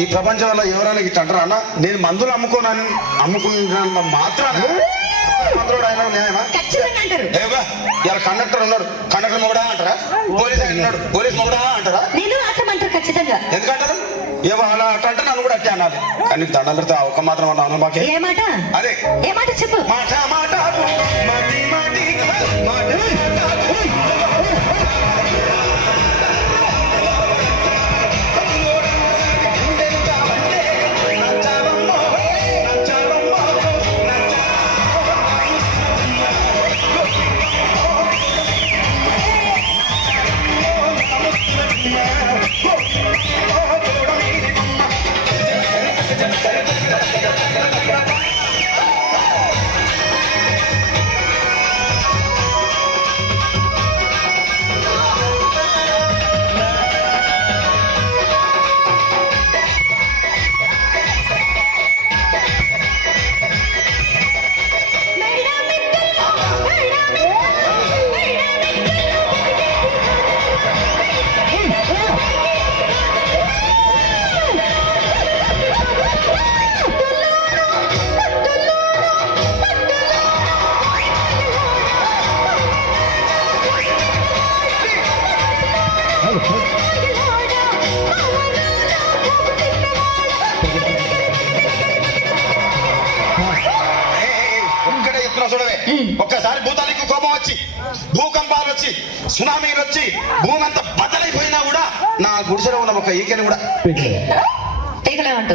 ఈ ప్రపంచంలో ఎవరైనా ఇట్లా అంటారా అన్న? నేను మందులు అమ్ముకున్న మాత్రాన మందులోడు ఆయన న్యాయమా? ఖచ్చితంగా అంటారు. ఇలా కండక్టర్ ఉన్నాడు, కండక్టర్ మొగడా అంటారా? పోలీస్ ఆయన ఉన్నాడు, పోలీస్ మొగడా అంటారా? నేను అట్లమంటారు ఖచ్చితంగా. ఎందుకంటారు? ఏమో అలా అంటే నన్ను కూడా అట్టే అనాలి. కానీ దండం పెడితే ఒక్క మాత్రం అన్నాను మాకే. ఏ మాట? అదే ఏ మాట చెప్పు. మాట మాట మాటి మాటి మాట ఒక్కసారి భూతానికి కోపం వచ్చి, భూకంపాలు వచ్చి, సునామీలు వచ్చి, భూమి అంతా బద్దలైపోయినా కూడా నా గుడిసెలో ఉన్న ఒక ఈకెని కూడా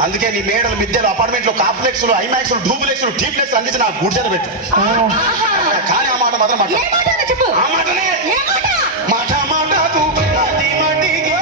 అందుకే నీ మేడలు, మిద్దెలు, అపార్ట్మెంట్లు, కాంప్లెక్స్లు, ఐమాక్స్లు, డూప్లెక్స్లు, టీప్లెక్స్ అందించి నా గుడిసెలు పెట్టు. కానీ ఆ మాట మాత్రం ఆ మాటనే మాట మాటకు మాటి మాటికి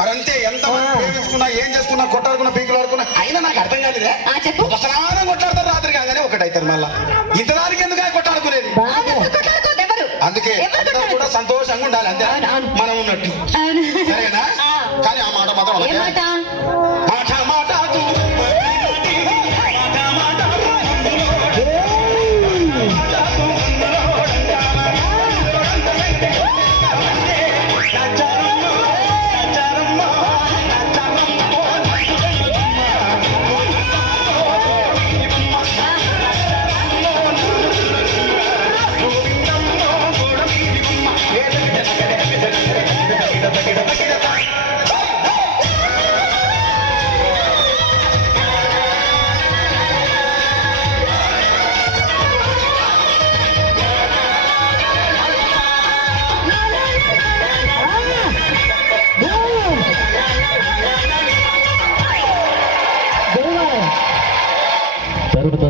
మరంతే. ఎంత ప్రేమించుకున్నా, ఏం చేసుకున్నా, కొట్టాడుకున్నా, పీకులు ఆడుకున్నా అయినా నాకు అర్థం కాలేదే. ఒక స్నానం కొట్లాడతారు, రాత్రి కాగానే ఒకటైతారు. మళ్ళా ఇంతదానికి ఎందుకు కొట్టాడుకునేది? అందుకే కూడా సంతోషంగా ఉండాలి, అంతే మనం ఉన్నట్టు. సరేనా? కానీ ఆ మాట మాత్రం